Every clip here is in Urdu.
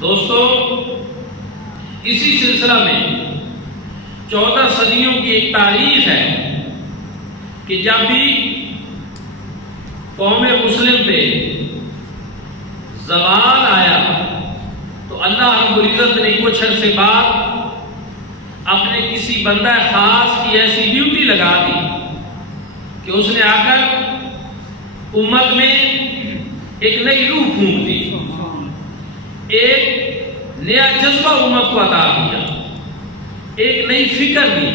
دوستو، اسی سلسلہ میں 14 صدیوں کی ایک تاریخ ہے کہ جب بھی قوم مسلم پہ زوال آیا تو اللہ رب العزت نے کچھ عرصے بعد اپنے کسی بندہ خاص کی ایسی ڈیوٹی لگا دی کہ اس نے آ کر امت میں ایک نئی روح پھونک دی، ایک نیا جذبہ امت کو عطا کیا، ایک نئی فکر دی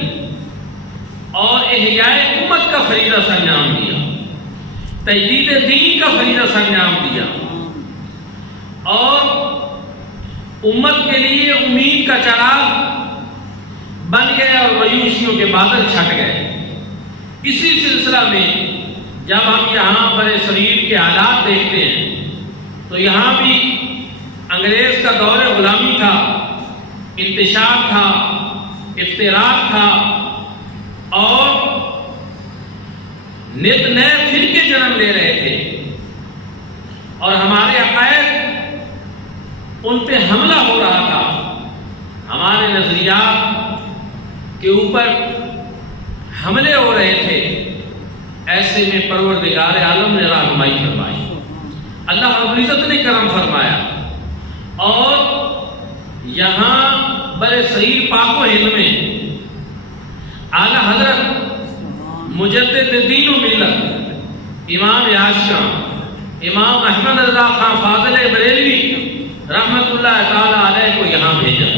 اور احیاء امت کا فریضہ سرانجام دیا، تجدید دین کا فریضہ سرانجام دیا اور امت کے لیے امید کا چراغ بن گئے اور مایوسیوں کے بادل چھٹ گئے۔ اسی سلسلہ میں جب ہم یہاں برِ صغیر کے حالات دیکھتے ہیں تو یہاں بھی انگریز کا دور غلامی تھا، انتشار تھا، افتراق تھا اور نت نئے فرقے جنم لے رہے تھے اور ہمارے عقائد ان پہ حملہ ہو رہا تھا، ہمارے نظریات کے اوپر حملے ہو رہے تھے۔ ایسے میں پروردگار عالم نے رہنمائی فرمائی، اللہ رب العزت نے کرم فرمایا اور یہاں برِ صغیر پاک و ہند میں اعلیٰ حضرت مجدد دین و ملت امام یاشکاں امام احمد رضا خان فاضل بریلوی رحمت اللہ تعالی علیہ کو یہاں بھیجا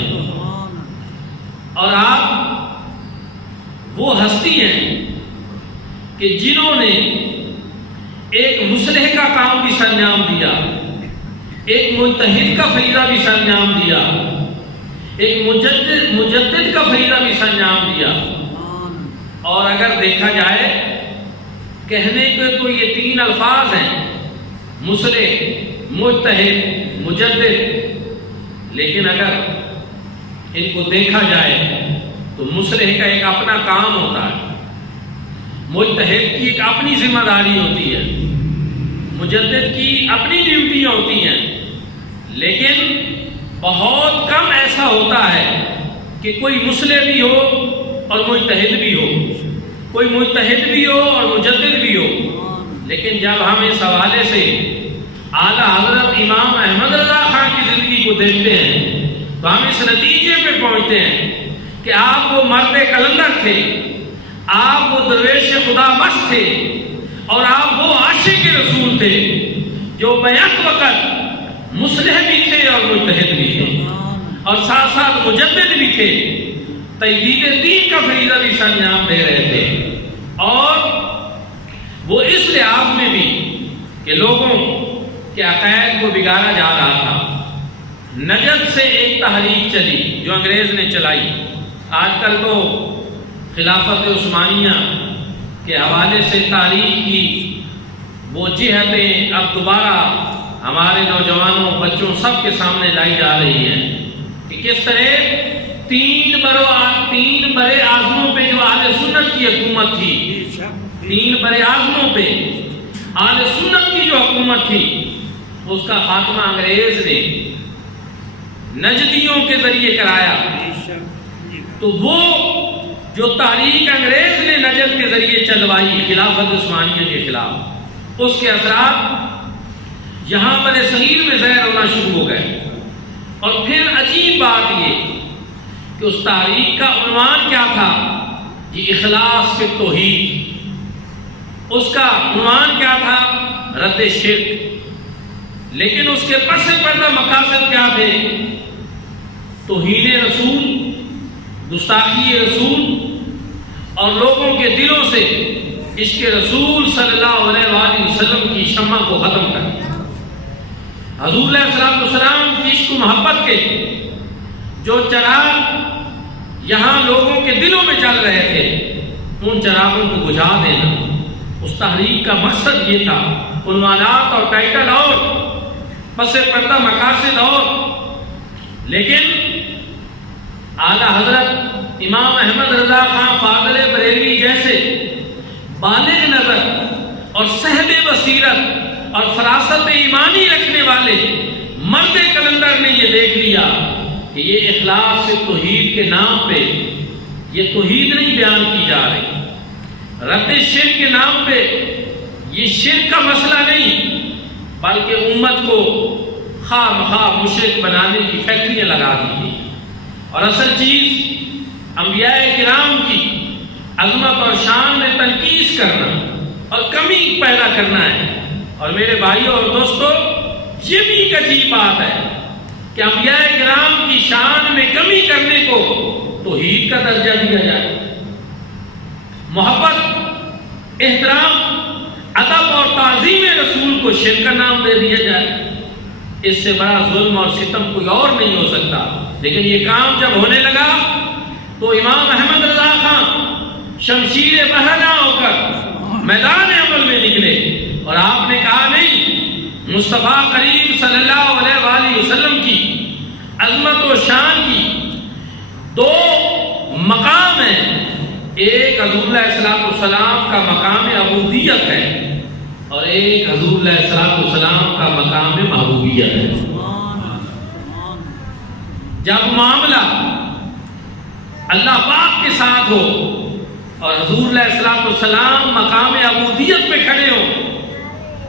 اور آپ وہ ہستی ہیں کہ جنہوں نے ایک مصلح کا کام بھی سرانجام دیا، ایک مجتہد کا فریضہ بھی سرانجام دیا، ایک مجدد کا فریضہ بھی سرانجام دیا۔ اور اگر دیکھا جائے کہنے کے تو یہ 3 الفاظ ہیں، مصلح، مجتہد، مجدد، لیکن اگر ان کو دیکھا جائے تو مصلح کا ایک اپنا کام ہوتا ہے، مجتہد کی ایک اپنی ذمہ داری ہوتی ہے، مجدد کی اپنی ڈیوٹیاں ہوتی ہیں، لیکن بہت کم ایسا ہوتا ہے کہ کوئی مصلح بھی ہو اور مجتہد بھی ہو، کوئی مجتہد بھی ہو اور مجدد بھی ہو۔ لیکن جب ہم اس حوالے سے اعلیٰ حضرت امام احمد رضا خان کی زندگی کو دیکھتے ہیں تو ہم اس نتیجے پہ پہنچتے ہیں کہ آپ وہ مرد کلندر تھے، آپ وہ درویش خدا مست تھے اور آپ وہ عاشق رسول تھے جو بیک وقت مصلح بھی تھے اور مجتہد بھی تھے اور ساتھ ساتھ مجدد بھی تھے، تجدید دین کا فریضہ بھی سرانجام دے رہے تھے اور وہ اس لحاظ میں بھی کہ لوگوں کے عقائد کو بگاڑا جا رہا تھا۔ نجد سے ایک تحریک چلی جو انگریز نے چلائی، آج کل تو خلافت عثمانیہ کے حوالے سے تاریخ کی وہ جہتیں اب دوبارہ ہمارے نوجوانوں، بچوں سب کے سامنے لائی جا رہی ہیں کہ کس طرح 3 برے اعظموں پہ جو اہل سنت کی حکومت تھی، 3 برے اعظموں پہ اہل سنت کی جو حکومت تھی، اس کا خاتمہ انگریز نے نجدیوں کے ذریعے کرایا۔ تو وہ جو تحریک انگریز نے نجد کے ذریعے چلوائی خلافت عثمانیہ کے خلاف، اس کے اثرات یہاں برِ صغیر میں ظاہر ہونا شروع ہو گئے۔ اور پھر عجیب بات یہ کہ اس تحریک کا عنوان کیا تھا؟ یہ اخلاص فی التوحید، اس کا عنوان کیا تھا؟ رد شرک، لیکن اس کے پس پردہ مقاصد کیا تھے؟ توہین رسول، گستاخی رسول اور لوگوں کے دلوں سے عشق رسول صلی اللہ علیہ وآلہ وسلم کی شمع کو ختم کرنا۔ حضور علیہ السلام کی عشق و محبت کے جو چراغ یہاں لوگوں کے دلوں میں چل رہے تھے، ان چراغوں کو بجھا دینا اس تحریک کا مقصد یہ تھا۔ عنوانات اور ٹائٹل اور پس پردہ مقاصد اور، لیکن اعلیٰ حضرت امام احمد رضا خان فاضل بریلوی جیسے بالغ نظر اور صاحب بصیرت اور فراست ایمانی رکھنے والے مرد کلندر نے یہ دیکھ لیا کہ یہ اخلاص سے توحید کے نام پہ یہ توحید نہیں بیان کی جا رہی، رد شرک کے نام پہ یہ شرک کا مسئلہ نہیں، بلکہ امت کو خواہ مخواہ مشرک بنانے کی فیکٹریاں لگا دی گئی، اور اصل چیز انبیاء کرام کی عظمت اور شان میں تنقیص کرنا اور کمی پیدا کرنا ہے۔ اور میرے بھائیوں اور دوستوں، یہ بھی ایک عجیب بات ہے کہ انبیاء کرام کی شان میں کمی کرنے کو توحید کا درجہ دیا جائے، محبت، احترام، ادب اور تعظیم رسول کو شرک کا نام دے دیا جائے، اس سے بڑا ظلم اور ستم کوئی اور نہیں ہو سکتا۔ لیکن یہ کام جب ہونے لگا تو امام احمد رضا خان شمشیر بہرا ہو کر میدان عمل میں نکلے اور آپ نے کہا نہیں، مصطفیٰ کریم صلی اللہ علیہ وآلہ وسلم کی عظمت و شان کی دو مقام ہیں، ایک حضور علیہ السلام کا مقام عبودیت ہے اور ایک حضور علیہ السلام کا مقام محبوبیت ہے۔ جب معاملہ اللہ پاک کے ساتھ ہو اور حضور علیہ السلام مقام عبودیت پہ کھڑے ہو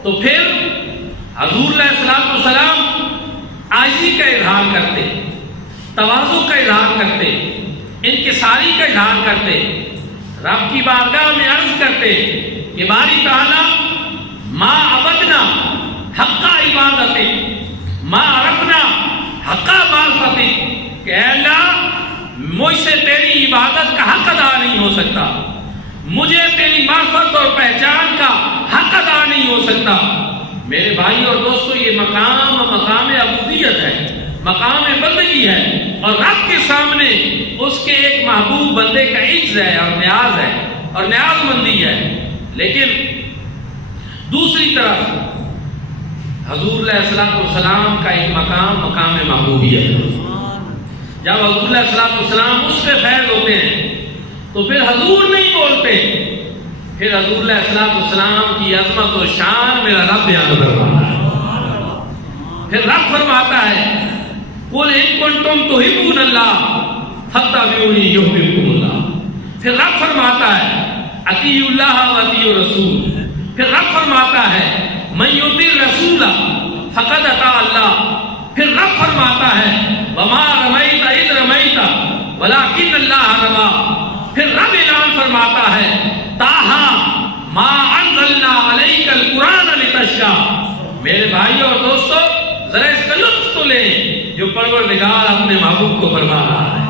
تو پھر حضور علیہ السلام عاجزی کا اظہار کرتے، تواضع کا اظہار کرتے، انکساری کا اظہار کرتے، رب کی بارگاہ میں عرض کرتے کہ باری تعالیٰ ما عبدنا حق عبادت، ما عرفنا حق معرفت، کہ اے اللہ مجھ سے تیری عبادت کا حق ادا نہیں ہو سکتا، مجھے تیری معرفت اور پہچان کا حق ادا نہیں ہو سکتا۔ میرے بھائی اور دوستو، یہ مقام عبودیت ہے، مقام بندگی ہے، اور رب کے سامنے اس کے ایک محبوب بندے کا عجز ہے اور نیاز ہے اور نیاز مندی ہے۔ لیکن دوسری طرف حضور علیہ السلام کا ایک مقام محبوبیت ہے۔ جب حضور علیہ السلام اس پہ فیض ہوتے ہیں تو پھر حضور نہیں بولتے، پھر حضور علیہ السلام کی عظمت و شان میرا رب بیان کرواتا ہے۔ پھر رب فرماتا ہے قُلْ إِن كُنتُمْ تُحِبُّونَ اللَّهَ فَاتَّبِعُونِي يُحْبِبْكُمُ اللَّهُ۔ پھر رب فرماتا ہے اطیعوا اللہ واطیعوا الرسول۔ پھر رب فرماتا ہے من یطیع الرسول فقد اطاع اللہ۔ پھر رب فرماتا ہے وما رمیت اذ رمیت ولکن اللہ رمی۔ پھر رب اعلان فرماتا ہے طٰہٰ ما انزلنا علیک القرآن لتشقیٰ۔ میرے بھائیوں اور دوستو، ذرا اس کا لطف تو لیں جو پروردگار اپنے محبوب کو فرما رہا ہے۔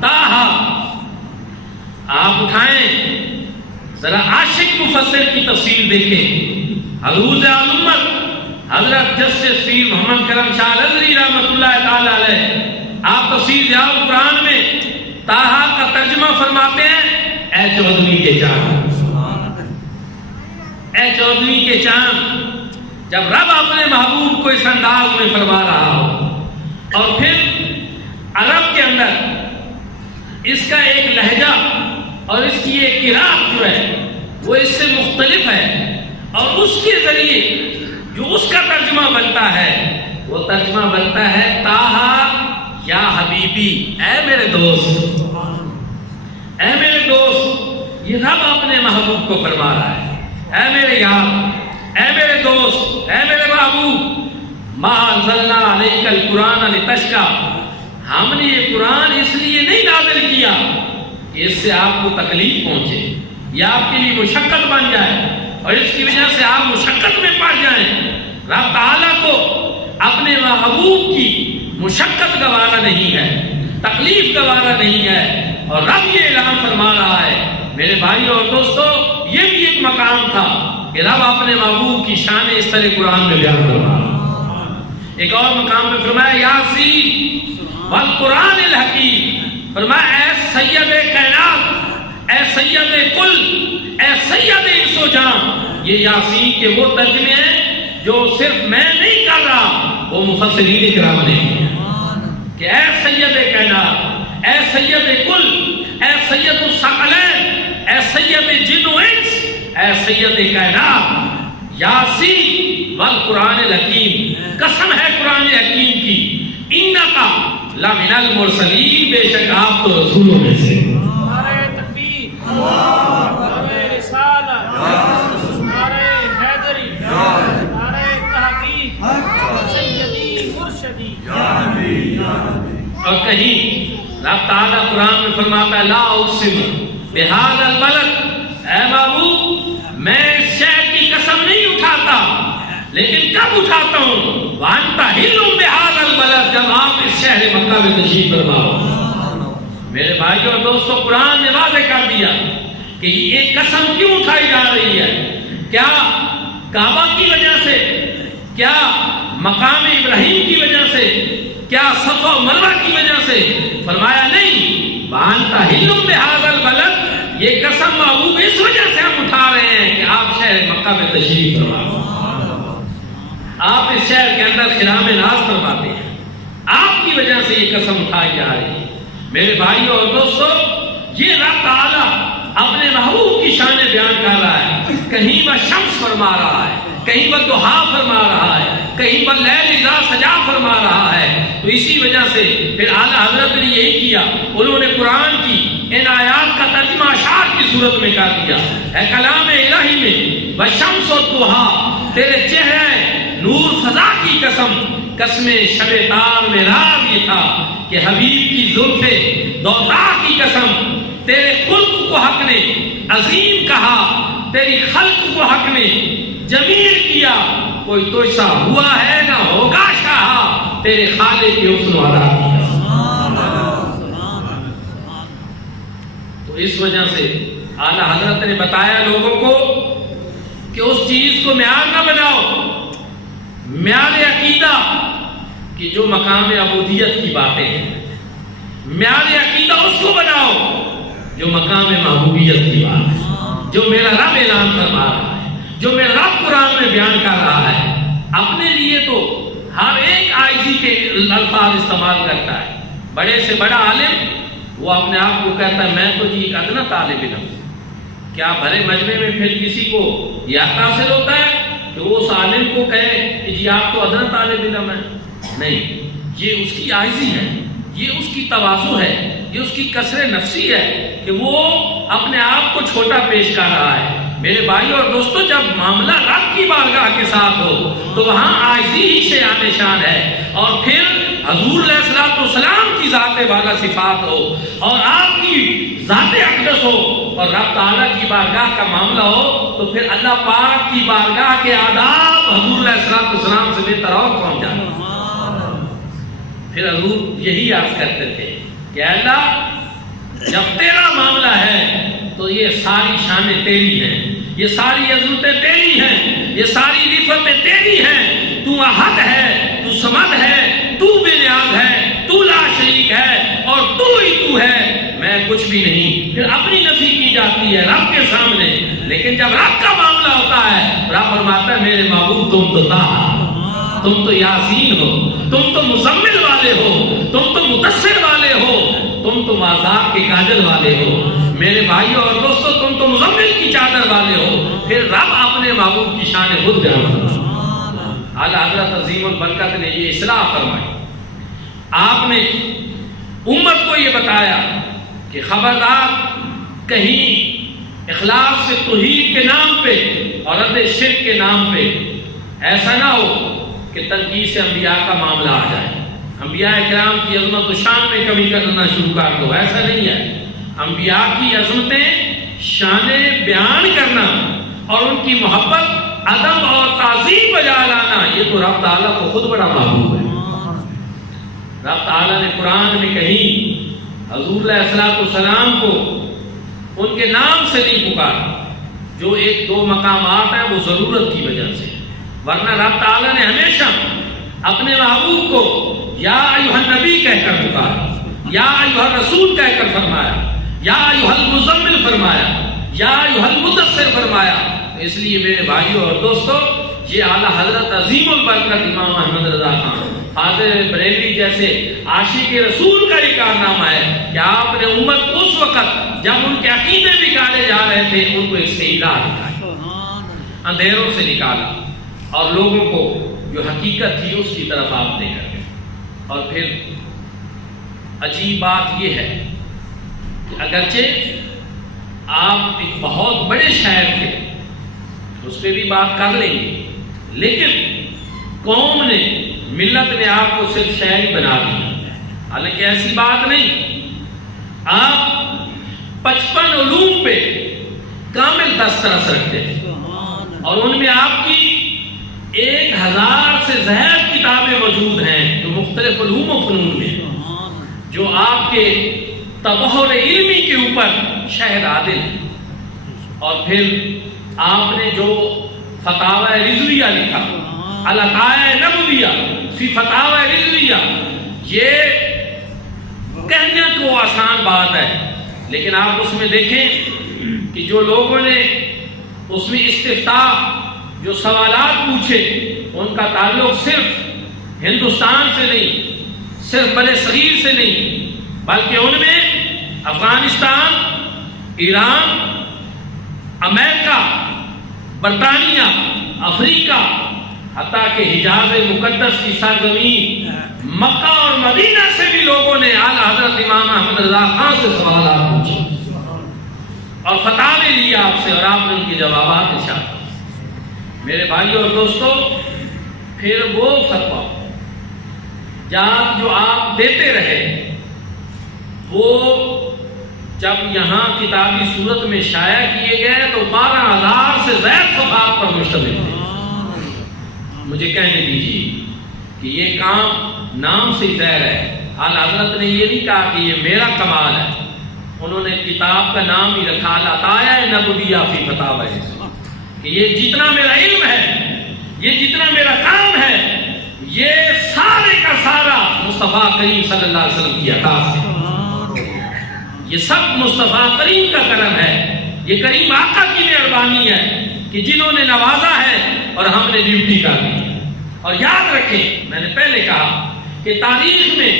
طٰہٰ، آپ اٹھائیں ذرا عاشق مفسر کی تفسیر دیکھیں، عروض علومت حضرت جسٹس پیر محمد کرم شاہ الازہری رحمۃ اللہ تعالی علیہ، آپ تفسیر ضیاء القرآن میں طٰہٰ کا ترجمہ فرماتے ہیں اے چودھویں کے چاند، اے چودھویں کے چاند۔ جب رب اپنے محبوب کو اس انداز میں فرما رہا ہو اور پھر عرب کے اندر اس کا ایک لہجہ اور اس کی ایک قرات جو ہے وہ اس سے مختلف ہے، اور اس کے ذریعے جو اس کا ترجمہ بنتا ہے وہ ترجمہ بنتا ہے طٰہٰ یا حبیبی، اے میرے دوست، اے میرے دوست۔ یہ رب اپنے محبوب کو فرما رہا ہے اے میرے یار، اے میرے دوست، اے میرے محبوب، ما انزلنا علیک القرآن لتشقیٰ، ہم نے یہ قرآن اس لیے نہیں نازل کیا کہ اس سے آپ کو تکلیف پہنچے یا آپ کے لیے مشقت بن جائے اور اس کی وجہ سے آپ مشقت میں پڑ جائیں۔ رب تعالیٰ کو اپنے محبوب کی مشقت گوارا نہیں ہے، تکلیف گوارا نہیں ہے، اور رب یہ اعلان فرما رہا ہے۔ میرے بھائیوں اور دوستو، یہ بھی ایک مقام تھا کہ رب اپنے محبوب کی شان اس طرح قرآن میں بیان فرما رہا۔ ایک اور مقام میں فرمایا یاسین والقرآن الحکیم، فرمایا اے سید کائنات، اے سید کل، اے سید انس و جان۔ یہ یاسین کے وہ ترجمے ہیں جو صرف میں نہیں کر رہا، وہ مفسرین کرام نے کہ اے سید کائنات، اے سید کل، اے سید الثقلین، اے سید جن و انس، اے سید کائنات۔ یاسین والقرآن الحکیم، قسم ہے قرآن حکیم کی، انکا لمن المرسلین، بے شک آپ تو رسولوں میں سے۔ نعرہ تکبیر، نعرہ رسالت، نعرہ حیدری، نعرہ تحقیق، سیدی مرشدی۔ اور کہیں رب تعالیٰ قرآن میں فرماتا ہے لا اقسم بہذا البلد، اے محبوب میں اس شہر کی قسم نہیں اٹھاتا، لیکن کب اٹھاتا ہوں؟ وانت حل بہذا البلد، جب آپ اس شہر مکہ میں تشریف فرما ہو۔ میرے بھائیوں اور دوستوں، قرآن نے واضح کر دیا کہ یہ قسم کیوں اٹھائی جا رہی ہے، کیا کعبہ کی وجہ سے، کیا مقام ابراہیم کی وجہ سے، کیا صفا و مروہ کی وجہ سے؟ فرمایا نہیں، وانت حل بہذا البلد، یہ قسم محبوب اس وجہ سے ہم اٹھا رہے ہیں کہ آپ شہر مکہ میں تشریف فرما، آپ اس شہر کے اندر خرام ناز فرماتے ہیں، آپ کی وجہ سے یہ قسم اٹھائی جا رہی ہے۔ میرے بھائیوں اور دوستوں، یہ رب تعالیٰ اپنے محبوب کی شان بیان کر رہا ہے، کہیں وہ شمس فرما رہا ہے، کہیں وہ ضحیٰ فرما رہا ہے، کہیں وہ لیل اذا سجا فرما رہا ہے۔ تو اسی وجہ سے پھر اعلیٰ حضرت نے یہی کیا، انہوں نے قرآن کی ان آیات کا ترجمہ اشعار کی صورت میں کر دیا ہے، کلام الہی میں والشمس والضحیٰ، تیرے چہرے نور فضا کی قسم، قسم شب تار میں راز یہ تھا کہ حبیب کی زلفیں دوزا کی قسم، تیرے خلق کو حق نے عظیم کہا، تیری خلق کو حق نے جمیل کیا، کوئی تو ایسا ہوا ہے نہ ہوگا شاہ، تیرے خالق کے حسن و ادا کی قسم۔ تو اس وجہ سے اعلیٰ حضرت نے بتایا لوگوں کو کہ اس چیز کو معیار نہ بناؤ، معیار عقیدہ کہ جو مقام عبودیت کی باتیں ہیں، معیار عقیدہ اس کو بناؤ جو مقام محبوبیت کی بات ہے، جو میرا رب اعلان فرما رہا ہے، جو میرا رب قرآن میں بیان کر رہا ہے۔ اپنے لیے تو ہر ایک عاجزی کے الفاظ استعمال کرتا ہے، بڑے سے بڑا عالم وہ اپنے آپ کو کہتا ہے میں تو جی ایک ادنا طالب علم ہوں۔ کیا بھرے مجمع میں پھر کسی کو یہ حاصل ہوتا ہے کہ وہ اس عالم کو کہے کہ جی آپ تو ادنا طالب علم ہے؟ نہیں، یہ اس کی عاجزی ہے، یہ اس کی تواضع ہے، یہ اس کی کسر نفسی ہے کہ وہ اپنے آپ کو چھوٹا پیش کر رہا ہے۔ میرے بھائیوں اور دوستوں، جب معاملہ رب کی بارگاہ کے ساتھ ہو تو وہاں عاجزی ہی شان شان ہے، اور پھر حضور علیہ الصلوۃ والسلام کی ذات والا صفات ہو اور آپ کی ذات اقدس ہو اور رب تعالیٰ کی بارگاہ کا معاملہ ہو، تو پھر اللہ پاک کی بارگاہ کے آداب حضور علیہ الصلوۃ والسلام سے بہتر اور کون جانے۔ پھر حضور یہی عرض کرتے تھے کہ اللہ جب تیرا معاملہ ہے تو یہ ساری شانیں تیری ہیں، یہ ساری عظمتیں تیری ہیں، یہ ساری رفعتیں تیری ہیں، تو احد ہے، تو صمد ہے، تو بے نیاز ہے، تو لا شریک ہے، اور تو ہی تو ہے، میں کچھ بھی نہیں۔ پھر اپنی نفی کی جاتی ہے رب کے سامنے، لیکن جب رب کا معاملہ ہوتا ہے رب فرماتا ہے میرے محبوب تم تو طه، تم تو یاسین ہو، تم تو مزمل والے ہو، تم تو مدثر والے ہو، تم تو عذاب کے کاجل والے ہو۔ میرے بھائیوں اور دوستوں، تم تو مزمل کی چادر والے ہو۔ پھر رب اپنے محبوب کی شان خود بیان فرماتا۔ اعلیٰ حضرت عظیم البرکت نے یہ اصلاح فرمائی، آپ نے امت کو یہ بتایا کہ خبردار کہیں اخلاص سے توحید کے نام پہ اور رد شرک کے نام پہ ایسا نہ ہو کہ تنقید سے انبیاء کا معاملہ آ جائے، انبیاء کرام کی عظمت و شان میں کمی کرنا شروع کر دو، ایسا نہیں ہے۔ انبیاء کی عظمتیں شانیں بیان کرنا اور ان کی محبت، ادب اور تعظیم بجا لانا، یہ تو رب تعالیٰ کو خود بڑا محبوب ہے۔ رب تعالیٰ نے قرآن میں کہیں حضور علیہ السلام کو ان کے نام سے نہیں پکارا، جو ایک دو مقامات ہیں وہ ضرورت کی وجہ سے، ورنہ رب تعالیٰ نے ہمیشہ اپنے محبوب کو یا ایھا النبی کہہ کر پکارا، یا ایھا الرسول کہہ کر فرمایا، یا ایھا المزمل فرمایا، یا ایھا المدثر فرمایا۔ اس لیے میرے بھائیوں اور دوستوں، یہ اعلیٰ حضرت عظیم البرکت امام احمد رضا خان حاضر بریلوی جیسے عاشق رسول کا یہ کارنامہ ہے کہ آپ نے امت کو اس وقت جب ان کے عقیدے بگاڑے جا رہے تھے ان کو ایک صحیح راہ دکھائی، اندھیروں سے نکالا، اور لوگوں کو جو حقیقت تھی اس کی طرف آپ لے کر گئے۔ اور پھر عجیب بات یہ ہے کہ اگرچہ آپ ایک بہت بڑے شاعر تھے، اس پہ بھی بات کر لیں گے، لیکن قوم نے، ملت نے آپ کو صرف شاعر بنا دیا۔ حالانکہ ایسی بات نہیں، آپ 55 علوم پہ کامل دسترس رکھتے ہیں، اور ان میں آپ کی 1000 سے زائد کتابیں موجود ہیں جو مختلف علوم و فنون میں، جو آپ کے تبحر علمی کے اوپر شاہد عادل ہیں۔ اور پھر آپ نے جو فتاوی رضویہ لکھا، العطائے نبویہ فی فتاوی رضویہ، یہ کہنے کو آسان بات ہے، لیکن آپ اس میں دیکھیں کہ جو لوگوں نے اس میں استفتاء جو سوالات پوچھے، ان کا تعلق صرف ہندوستان سے نہیں، صرف بر صغیر سے نہیں، بلکہ ان میں افغانستان، ایران، امریکہ، برطانیہ، افریقہ، حتیٰ کہ حجاز مقدس کی سرزمین مکہ اور مدینہ سے بھی لوگوں نے اعلیٰ حضرت امام احمد رضا خان سے سوالات پوچھے اور فتاوے لیے آپ سے، اور آپ نے ان کے جوابات ارشاد۔ میرے بھائی اور دوستو، پھر وہ فتویٰ جو آپ دیتے رہے، وہ جب یہاں کتابی صورت میں شائع کیے گئے تو 12,000 سے زائد صفحات پر مشتمل تھے۔ مجھے کہنے دیجیے کہ یہ کام نام سے ظاہر ہے، اعلیٰ حضرت نے یہ نہیں کہا کہ یہ میرا کمال ہے، انہوں نے کتاب کا نام ہی رکھا العطائے نبویہ فی فتاوی، کہ یہ جتنا میرا علم ہے، یہ جتنا میرا کام ہے، یہ سارے کا سارا مصطفیٰ کریم صلی اللہ علیہ وسلم کی عطا ہے، یہ سب مصطفیٰ کریم کا کرم ہے، یہ کریم آقا کی مہربانی ہے کہ جنہوں نے نوازا ہے اور ہم نے ڈیوٹی کر دی۔ اور یاد رکھیں، میں نے پہلے کہا کہ تاریخ میں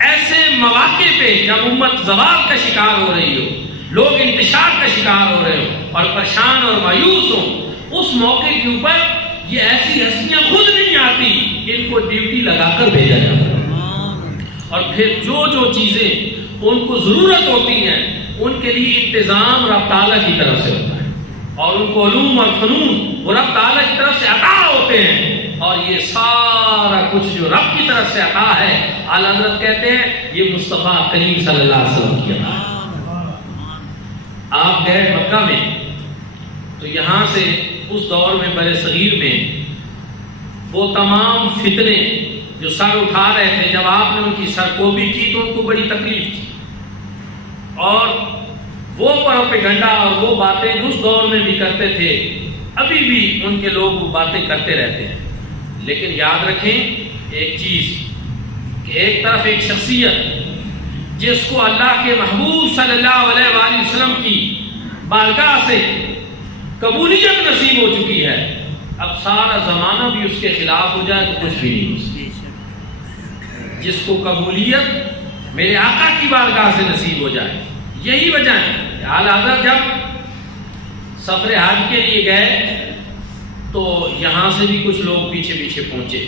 ایسے مواقع پہ جب امت زوال کا شکار ہو رہی ہو، لوگ انتشار کا شکار ہو رہے ہو اور پریشان اور مایوس ہوں، اس موقع کے اوپر یہ ایسی ہستیاں خود نہیں آتی، ان کو ڈیوٹی لگا کر بھیجا جاتا ہے، اور پھر جو چیزیں ان کو ضرورت ہوتی ہیں ان کے لیے انتظام رب تعالیٰ کی طرف سے ہوتا ہے، اور ان کو علوم اور فنون وہ رب تعالیٰ کی طرف سے عطا ہوتے ہیں، اور یہ سارا کچھ جو رب کی طرف سے عطا ہے، اعلیٰ حضرت کہتے ہیں یہ مصطفیٰ کریم صلی اللہ علیہ وسلم کی عطا ہے۔ آپ گئے مکہ میں تو یہاں سے اس دور میں بر صغیر میں وہ تمام فتنے جو سر اٹھا رہے تھے، جب آپ نے ان کی سرکوبی کی تو ان کو بڑی تکلیف تھی، اور وہ پروپیگنڈا اور وہ باتیں اس دور میں بھی کرتے تھے، ابھی بھی ان کے لوگ وہ باتیں کرتے رہتے ہیں۔ لیکن یاد رکھیں ایک چیز کہ ایک طرف ایک شخصیت جس کو اللہ کے محبوب صلی اللہ علیہ وآلہ وسلم کی بارگاہ سے قبولیت نصیب ہو چکی ہے، اب سارا زمانہ بھی اس کے خلاف ہو جائے تو کچھ بھی نہیں ہو سکتا۔ جس کو قبولیت میرے آقا کی بارگاہ سے نصیب ہو جائے، یہی وجہ ہے کہ اعلیٰ حضرت جب سفر حج کے لیے گئے تو یہاں سے بھی کچھ لوگ پیچھے پیچھے پہنچے،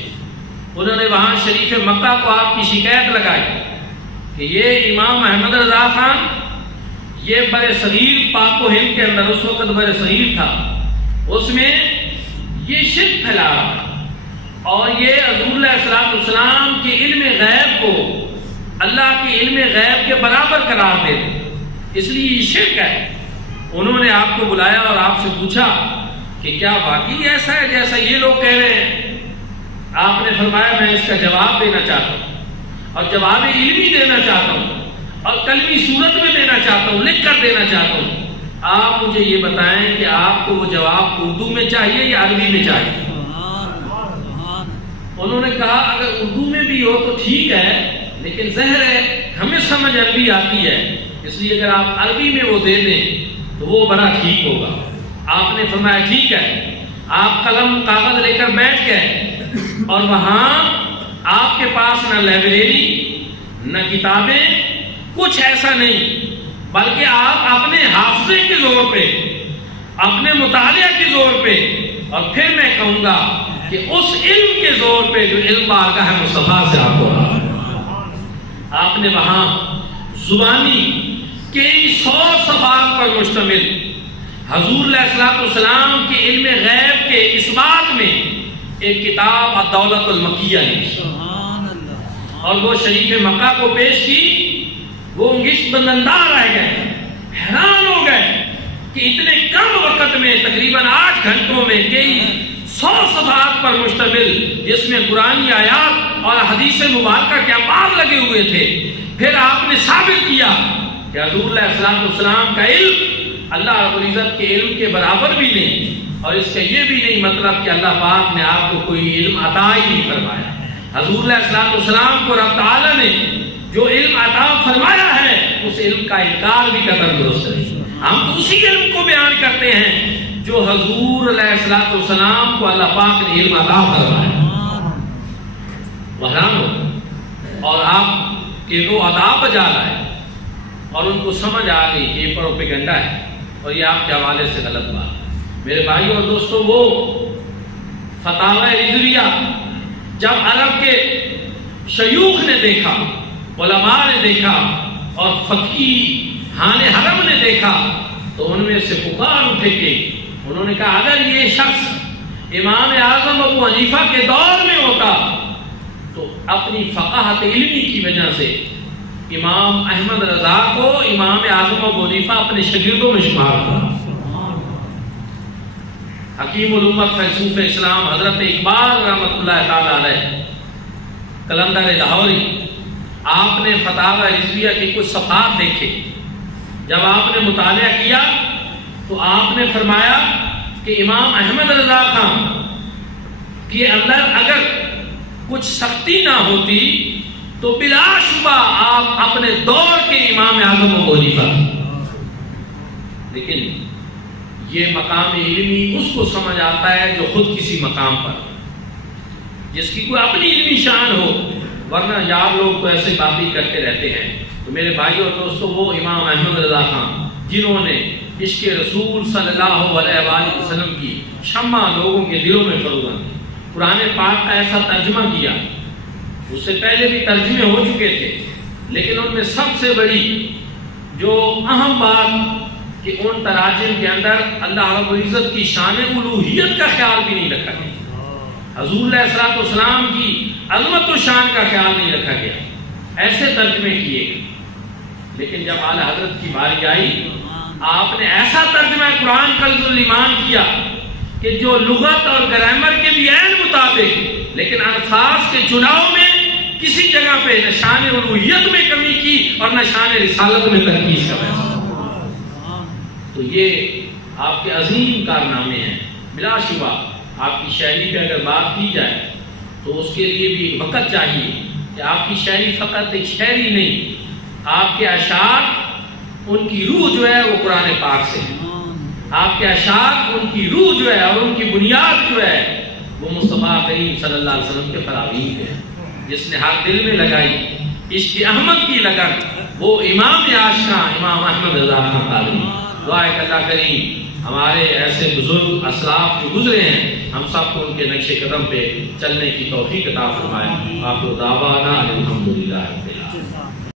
انہوں نے وہاں شریف مکہ کو آپ کی شکایت لگائی کہ یہ امام احمد رضا خان یہ بر صغیر پاک و ہند کے اندر، اس وقت بر صغیر تھا، اس میں یہ شرک پھیلا رہا، اور یہ حضور علیہ السلام کے علم غیب کو اللہ کے علم غیب کے برابر قرار دیتے، اس لیے یہ شرک ہے۔ انہوں نے آپ کو بلایا اور آپ سے پوچھا کہ کیا واقعی ایسا ہے جیسا یہ لوگ کہہ رہے ہیں؟ آپ نے فرمایا میں اس کا جواب دینا چاہتا ہوں، اور جواب علمی دینا چاہتا ہوں، اور کلمی صورت میں دینا چاہتا ہوں، لکھ کر دینا چاہتا ہوں۔ آپ مجھے یہ بتائیں کہ آپ کو وہ جواب اردو میں چاہیے یا عربی میں چاہیے؟ انہوں نے کہا اگر اردو میں بھی ہو تو ٹھیک ہے، لیکن ظاہر ہے ہمیں سمجھ عربی آتی ہے، اس لیے اگر آپ عربی میں وہ دے دیں تو وہ بڑا ٹھیک ہوگا۔ آپ نے فرمایا ٹھیک ہے۔ آپ قلم کاغذ لے کر بیٹھ گئے، اور وہاں آپ کے پاس نہ لائبریری نہ کتابیں، کچھ ایسا نہیں، بلکہ آپ اپنے حافظے کے زور پہ، اپنے مطالعہ کے زور پہ اور پھر میں کہوں گا کہ اس علم کے زور پہ جو علم بارگاہ مصطفیٰ سے آپ کو رہا، آپ نے وہاں زبانی کئی 100 صفحات پر مشتمل حضور علیہ السلام کے علم غیب کے اس بات میں ایک کتاب الدولت المکیہ لکھی، اور وہ شریف مکہ کو پیش کی۔ وہ انگشت بندندار رہ گئے، حیران ہو گئے کہ اتنے کم وقت میں تقریباً 8 گھنٹوں میں کئی 100 صفحات پر مشتمل، جس میں قرآنی آیات اور حدیث مبارکہ کے انبار لگے ہوئے تھے۔ پھر آپ نے ثابت کیا کہ حضور علیہ السلام کا علم اللہ رب العزت کے علم کے برابر بھی نہیں، اور اس کا یہ بھی نہیں مطلب کہ اللہ پاک نے آپ کو کوئی علم عطا ہی نہیں فرمایا۔ حضور علیہ السلام کو رب تعالی نے جو علم عطا فرمایا ہے، اس علم کا انکار بھی قدر درست نہیں۔ ہم تو اسی علم کو بیان کرتے ہیں جو حضور علیہ السلام کو اللہ پاک نے علم عطا فرمایا۔ حیران ہو، اور آپ کے وہ ادا بجا لائے اور ان کو سمجھ آ گئی کہ یہ پروپیگنڈا ہے اور یہ آپ کے حوالے سے غلط بات۔ میرے بھائی اور دوستو، وہ فتاوی رضویہ جب عرب کے شیوخ نے دیکھا، علماء نے دیکھا، اور فقیہان حرم نے دیکھا، تو ان میں سے پکار اٹھے کہ انہوں نے کہا اگر یہ شخص امام اعظم ابو حنیفہ کے دور میں ہوتا تو اپنی فقاہت علمی کی وجہ سے امام احمد رضا کو امام اعظم ابو حنیفہ اپنے شاگردوں میں شمار کرا۔ حکیم الامت فیلسوف اسلام حضرت اقبال رحمۃ اللہ تعالی علیہ قلندر لاہوری، آپ نے فتاوی رضویہ کے کچھ صفحات دیکھے۔ جب آپ نے مطالعہ کیا تو آپ نے فرمایا کہ امام احمد رضا خان کے اندر اگر کچھ سختی نہ ہوتی تو بلا شبہ آپ اپنے دور کے امام اعظم ابو حنیفہ، لیکن یہ مقام علمی اس کو سمجھ آتا ہے جو خود کسی مقام پر، جس کی کوئی اپنی علمی شان ہو، ورنہ یار لوگ تو ایسے باتیں کرتے رہتے ہیں۔ تو میرے بھائی اور دوستو، وہ امام احمد رضا خان جنہوں نے عشق رسول صلی اللہ علیہ وآلہ وسلم کی شمع لوگوں کے دلوں میں فروزاں کی، قرآن پاک کا ایسا ترجمہ کیا، اس سے پہلے بھی ترجمے ہو چکے تھے، لیکن ان میں سب سے بڑی جو اہم بات کہ ان تراجم کے اندر اللہ رب العزت کی شان الوہیت کا خیال بھی نہیں رکھا گیا، حضور علیہ السلام کی عظمت و شان کا خیال نہیں رکھا گیا، ایسے ترجمے کیے گئے۔ لیکن جب اعلی حضرت کی باری آئی، آپ نے ایسا ترجمہ قرآن کنز الایمان کیا کہ جو لغت اور گرامر کے بھی عین مطابق، لیکن الفاظ کے چناؤ میں کسی جگہ پہ نہ شان الوہیت میں کمی کی اور نہ شان رسالت میں تنقیص کا فیصلہ۔ تو یہ آپ کے عظیم کارنامے ہیں۔ بلا شبہ آپ کی شاعری پہ اگر بات کی جائے تو اس کے لیے بھی وقت چاہیے کہ آپ کی شاعری فقط ایک شاعری نہیں، آپ کے اشعار ان کی روح جو ہے وہ قرآن پاک سے ہے، آپ کے اشعار ان کی روح جو ہے اور ان کی بنیاد جو ہے وہ مصطفیٰ کریم صلی اللہ علیہ وسلم کے فراوین ہے۔ جس نے ہاتھ دل میں لگائی عشق احمد کی لگن، وہ امام عاشقاں امام احمد رضا خان قادری۔ دعا ہے کہ اللہ کریم ہمارے ایسے بزرگ اسلاف جو گزرے ہیں، ہم سب کو ان کے نقش قدم پہ چلنے کی توفیق عطا فرمائے۔ آخر دعوانا الحمدللہ رب العالمین۔